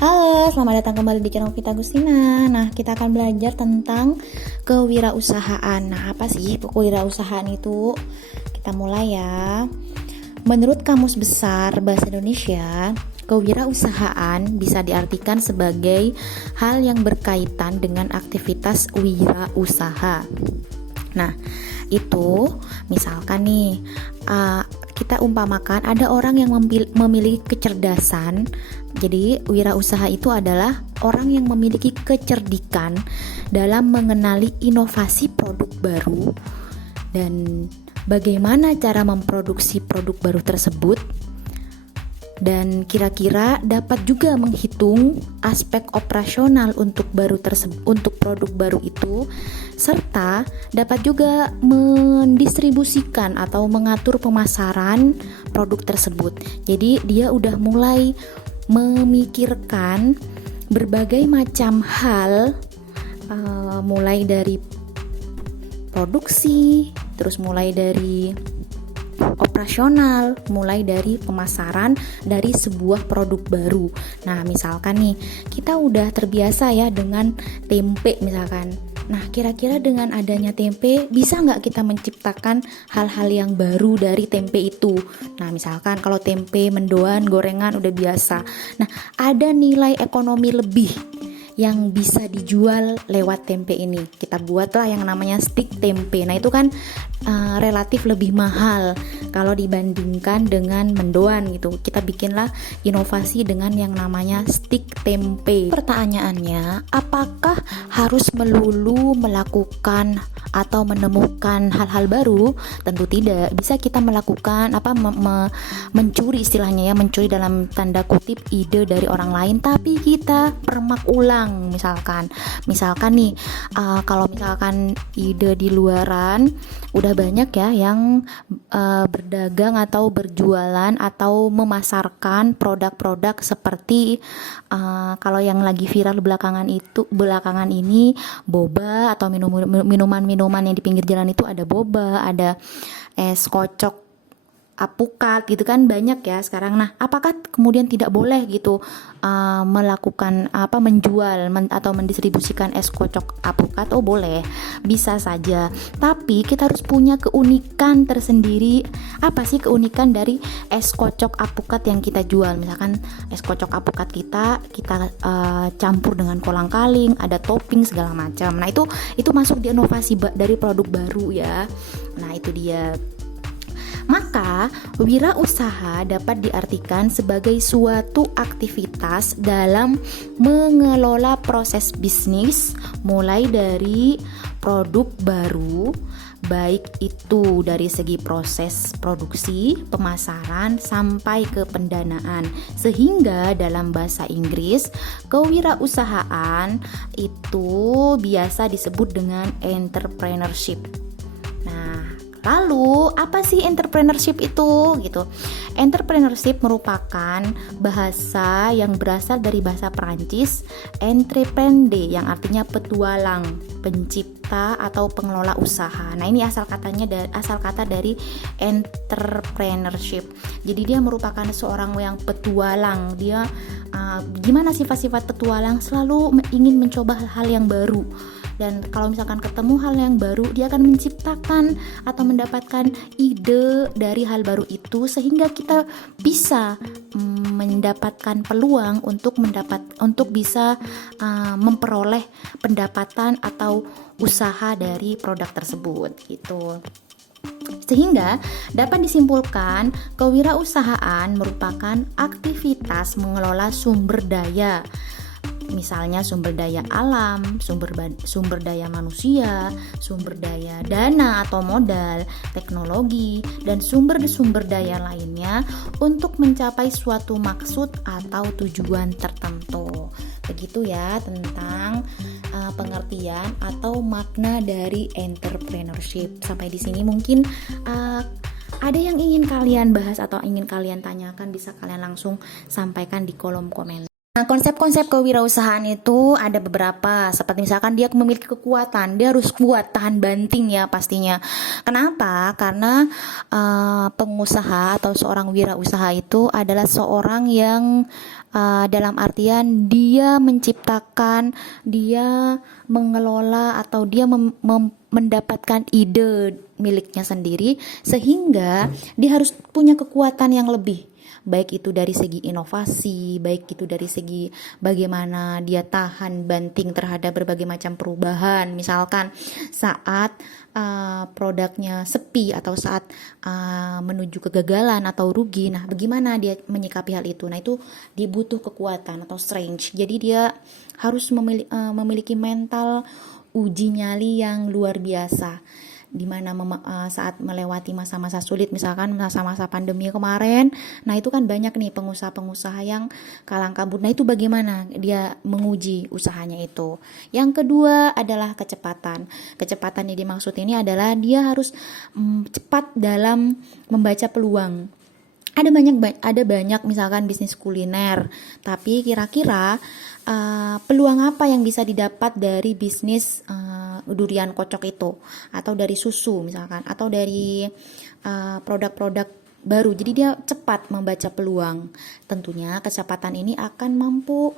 Halo, selamat datang kembali di channel Vita Agustina. Nah, kita akan belajar tentang kewirausahaan. Nah, apa sih kewirausahaan itu? Kita mulai ya. Menurut Kamus Besar Bahasa Indonesia, kewirausahaan bisa diartikan sebagai hal yang berkaitan dengan aktivitas wirausaha. Nah, itu misalkan nih, kita umpamakan ada orang yang memiliki kecerdasan. Jadi wirausaha itu adalah orang yang memiliki kecerdikan dalam mengenali inovasi produk baru dan bagaimana cara memproduksi produk baru tersebut, dan kira-kira dapat juga menghitung aspek operasional untuk produk baru itu, serta dapat juga mendistribusikan atau mengatur pemasaran produk tersebut. Jadi dia udah mulai memikirkan berbagai macam hal, mulai dari produksi, terus mulai dari operasional, mulai dari pemasaran dari sebuah produk baru. Nah, misalkan nih, kita udah terbiasa ya dengan tempe misalkan. Nah, kira-kira dengan adanya tempe, bisa nggak kita menciptakan hal-hal yang baru dari tempe itu? Nah, misalkan kalau tempe, mendoan, gorengan udah biasa. Nah, ada nilai ekonomi lebih yang bisa dijual lewat tempe ini. Kita buatlah yang namanya stik tempe. Nah, itu kan relatif lebih mahal kalau dibandingkan dengan mendoan gitu. Kita bikinlah inovasi dengan yang namanya stik tempe. Pertanyaannya, apakah harus melulu melakukan atau menemukan hal-hal baru? Tentu tidak. Bisa kita melakukan mencuri, istilahnya ya, mencuri dalam tanda kutip ide dari orang lain, tapi kita permak ulang. Misalkan nih, kalau misalkan ide di luaran udah banyak ya yang berdagang atau berjualan atau memasarkan produk-produk seperti kalau yang lagi viral belakangan ini boba, atau minuman-minuman yang di pinggir jalan itu ada boba, ada es kocok apukat gitu kan, banyak ya sekarang. Nah, apakah kemudian tidak boleh gitu melakukan menjual atau mendistribusikan es kocok apukat? Oh, boleh, bisa saja, tapi kita harus punya keunikan tersendiri. Apa sih keunikan dari es kocok apukat yang kita jual? Misalkan es kocok apukat kita campur dengan kolang-kaling, ada topping segala macam. Nah, itu masuk di inovasi dari produk baru ya. Nah, itu dia. Maka, wirausaha dapat diartikan sebagai suatu aktivitas dalam mengelola proses bisnis, mulai dari produk baru, baik itu dari segi proses produksi, pemasaran, sampai ke pendanaan. Sehingga dalam bahasa Inggris, kewirausahaan itu biasa disebut dengan entrepreneurship. Nah, lalu apa sih entrepreneurship itu gitu? Entrepreneurship merupakan bahasa yang berasal dari bahasa Perancis entreprendre, yang artinya petualang, pencipta atau pengelola usaha. Nah, ini asal kata dari entrepreneurship. Jadi dia merupakan seorang yang petualang. Dia gimana sifat-sifat petualang? Selalu ingin mencoba hal-hal yang baru. Dan kalau misalkan ketemu hal yang baru, dia akan menciptakan atau mendapatkan ide dari hal baru itu, sehingga kita bisa mendapatkan peluang untuk bisa memperoleh pendapatan atau usaha dari produk tersebut gitu. Sehingga dapat disimpulkan kewirausahaan merupakan aktivitas mengelola sumber daya. Misalnya sumber daya alam, sumber daya manusia, sumber daya dana atau modal, teknologi, dan sumber daya lainnya untuk mencapai suatu maksud atau tujuan tertentu. Begitu ya tentang pengertian atau makna dari entrepreneurship. Sampai di sini mungkin ada yang ingin kalian bahas atau ingin kalian tanyakan, bisa kalian langsung sampaikan di kolom komen. Nah, konsep-konsep kewirausahaan itu ada beberapa, seperti misalkan dia memiliki kekuatan, dia harus kuat, tahan banting ya pastinya. Kenapa? Karena pengusaha atau seorang wirausaha itu adalah seorang yang dalam artian dia menciptakan, dia mengelola atau dia mendapatkan ide miliknya sendiri, sehingga dia harus punya kekuatan yang lebih, baik itu dari segi inovasi, baik itu dari segi bagaimana dia tahan banting terhadap berbagai macam perubahan. Misalkan saat produknya sepi atau saat menuju kegagalan atau rugi, nah bagaimana dia menyikapi hal itu. Nah itu dibutuh kekuatan atau strength, jadi dia harus memiliki mental uji nyali yang luar biasa, dimana saat melewati masa-masa sulit, misalkan masa-masa pandemi kemarin. Nah itu kan banyak nih pengusaha-pengusaha yang kalang kabut. Nah itu bagaimana dia menguji usahanya itu. Yang kedua adalah kecepatan. Kecepatan yang dimaksud ini adalah dia harus cepat dalam membaca peluang. Ada banyak misalkan bisnis kuliner, tapi kira-kira peluang apa yang bisa didapat dari bisnis durian kocok itu, atau dari susu misalkan, atau dari produk-produk baru. Jadi dia cepat membaca peluang. Tentunya kecepatan ini akan mampu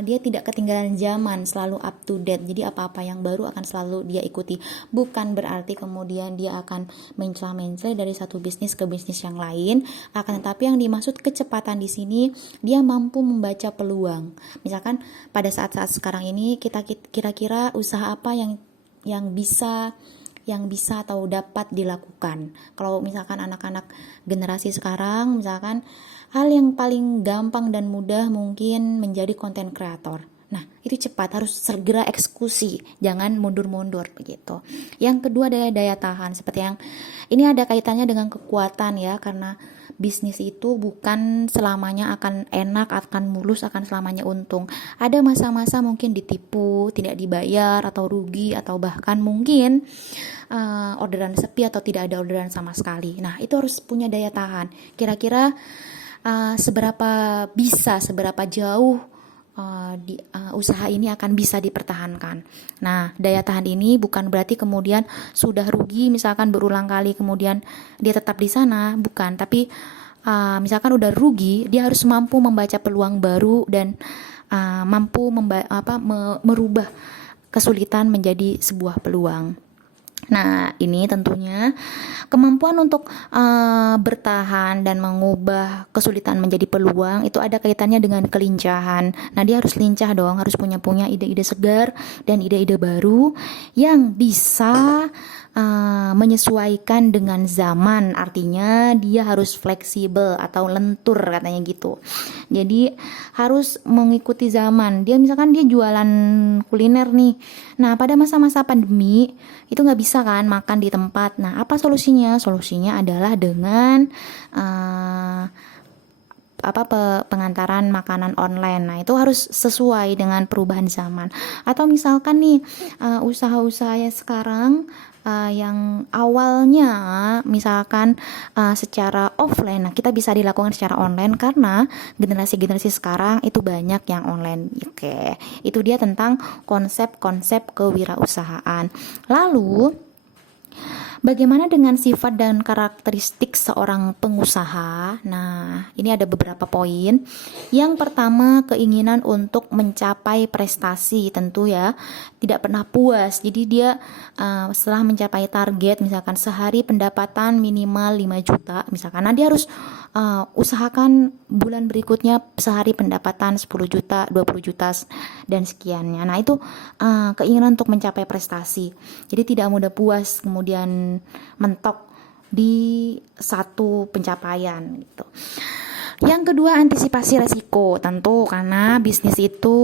dia tidak ketinggalan zaman, selalu up to date. Jadi apa-apa yang baru akan selalu dia ikuti. Bukan berarti kemudian dia akan mencela-mencela dari satu bisnis ke bisnis yang lain, akan tetapi yang dimaksud kecepatan di sini dia mampu membaca peluang. Misalkan pada saat-saat sekarang ini kita kira-kira usaha apa yang bisa atau dapat dilakukan. Kalau misalkan anak-anak generasi sekarang, misalkan hal yang paling gampang dan mudah mungkin menjadi konten kreator. Nah, itu cepat, harus segera eksekusi, jangan mundur-mundur begitu. Yang kedua adalah daya tahan, seperti yang ini ada kaitannya dengan kekuatan ya, karena bisnis itu bukan selamanya akan enak, akan mulus, akan selamanya untung. Ada masa-masa mungkin ditipu, tidak dibayar atau rugi, atau bahkan mungkin orderan sepi atau tidak ada orderan sama sekali. Nah, itu harus punya daya tahan. Kira-kira seberapa jauh usaha ini akan bisa dipertahankan. Nah, daya tahan ini bukan berarti kemudian sudah rugi misalkan berulang kali kemudian dia tetap di sana, bukan. Tapi misalkan udah rugi, dia harus mampu membaca peluang baru dan mampu merubah kesulitan menjadi sebuah peluang. Nah, ini tentunya kemampuan untuk bertahan dan mengubah kesulitan menjadi peluang itu ada kaitannya dengan kelincahan. Nah, dia harus lincah dong, harus punya ide-ide segar dan ide-ide baru yang bisa menyesuaikan dengan zaman. Artinya dia harus fleksibel atau lentur katanya gitu. Jadi harus mengikuti zaman. Dia misalkan dia jualan kuliner nih. Nah, pada masa-masa pandemi itu nggak bisa kan makan di tempat. Nah, apa solusinya? Solusinya adalah dengan pengantaran makanan online. Nah, itu harus sesuai dengan perubahan zaman. Atau misalkan nih usaha-usaha sekarang yang awalnya misalkan secara offline, nah kita bisa dilakukan secara online karena generasi-generasi sekarang itu banyak yang online. Oke, itu dia tentang konsep-konsep kewirausahaan. Lalu bagaimana dengan sifat dan karakteristik seorang pengusaha? Nah, ini ada beberapa poin. Yang pertama, keinginan untuk mencapai prestasi, tentu ya, tidak pernah puas. Jadi dia setelah mencapai target, misalkan sehari pendapatan minimal 5 juta, misalkan, nah dia harus usahakan bulan berikutnya sehari pendapatan 10 juta, 20 juta, dan sekiannya. Nah, itu keinginan untuk mencapai prestasi. Jadi tidak mudah puas, kemudian mentok di satu pencapaian gitu. Yang kedua, antisipasi resiko, tentu karena bisnis itu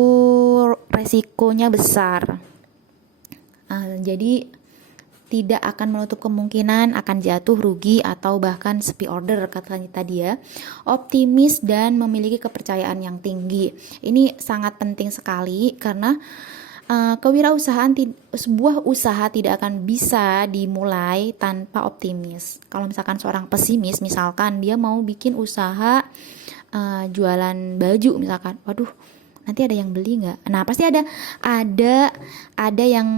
resikonya besar. Jadi tidak akan menutup kemungkinan akan jatuh, rugi, atau bahkan sepi order katanya tadi ya. Optimis dan memiliki kepercayaan yang tinggi. Ini sangat penting sekali karena kewirausahaan, sebuah usaha tidak akan bisa dimulai tanpa optimis. Kalau misalkan seorang pesimis, misalkan dia mau bikin usaha jualan baju misalkan, waduh nanti ada yang beli nggak? Nah pasti ada yang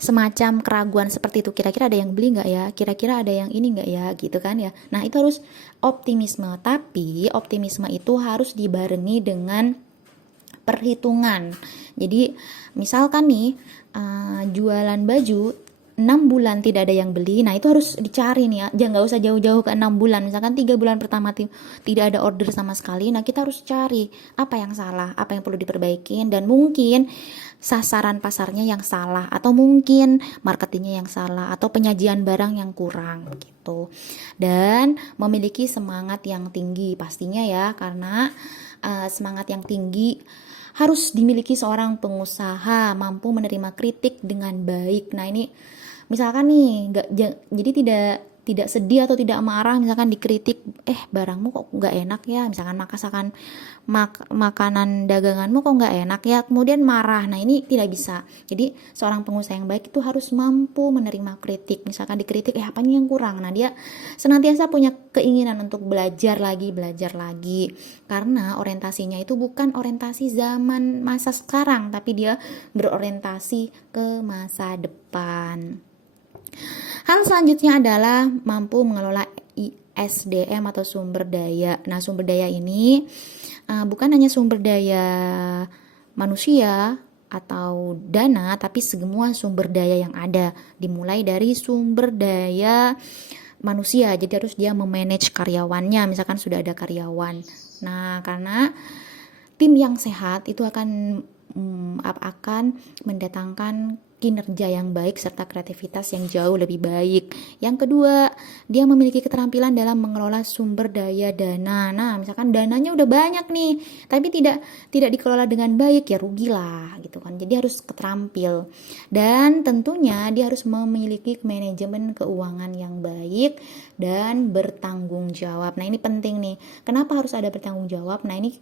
semacam keraguan seperti itu, kira-kira ada yang beli nggak ya, kira-kira ada yang ini nggak ya, gitu kan ya. Nah itu harus optimisme, tapi optimisme itu harus dibarengi dengan perhitungan. Jadi misalkan nih jualan baju 6 bulan tidak ada yang beli, nah itu harus dicari nih ya, jangan nggak usah jauh-jauh ke 6 bulan, misalkan 3 bulan pertama tidak ada order sama sekali, nah kita harus cari apa yang salah, apa yang perlu diperbaikin, dan mungkin sasaran pasarnya yang salah, atau mungkin marketingnya yang salah, atau penyajian barang yang kurang gitu. Dan memiliki semangat yang tinggi pastinya ya, karena semangat yang tinggi harus dimiliki seorang pengusaha, mampu menerima kritik dengan baik. Nah ini misalkan nih jadi tidak sedih atau tidak marah misalkan dikritik, barangmu kok nggak enak ya, misalkan makanan daganganmu kok nggak enak ya, kemudian marah. Nah ini tidak bisa. Jadi seorang pengusaha yang baik itu harus mampu menerima kritik. Misalkan dikritik, apanya yang kurang, nah dia senantiasa punya keinginan untuk belajar lagi, karena orientasinya itu bukan orientasi zaman masa sekarang, tapi dia berorientasi ke masa depan. Hal selanjutnya adalah mampu mengelola SDM atau sumber daya. Nah, sumber daya ini bukan hanya sumber daya manusia atau dana, tapi semua sumber daya yang ada. Dimulai dari sumber daya manusia, jadi harus dia memanage karyawannya, misalkan sudah ada karyawan. Nah, karena tim yang sehat itu akan mendatangkan kinerja yang baik serta kreativitas yang jauh lebih baik. Yang kedua, dia memiliki keterampilan dalam mengelola sumber daya dana. Nah, misalkan dananya udah banyak nih, tapi tidak dikelola dengan baik, ya rugilah gitu kan. Jadi harus keterampil. Dan tentunya dia harus memiliki manajemen keuangan yang baik dan bertanggung jawab. Nah, ini penting nih. Kenapa harus ada bertanggung jawab? Nah, ini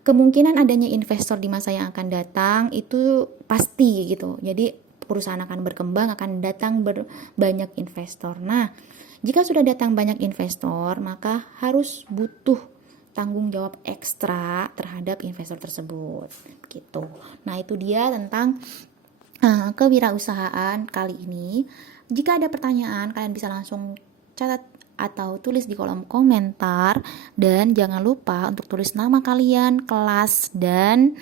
kemungkinan adanya investor di masa yang akan datang itu pasti gitu. Jadi perusahaan akan berkembang, akan datang banyak investor. Nah, jika sudah datang banyak investor, maka harus butuh tanggung jawab ekstra terhadap investor tersebut gitu. Nah, itu dia tentang kewirausahaan kali ini. Jika ada pertanyaan, kalian bisa langsung catat atau tulis di kolom komentar, dan jangan lupa untuk tulis nama kalian, kelas, dan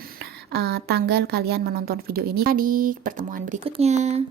tanggal kalian menonton video ini di pertemuan berikutnya.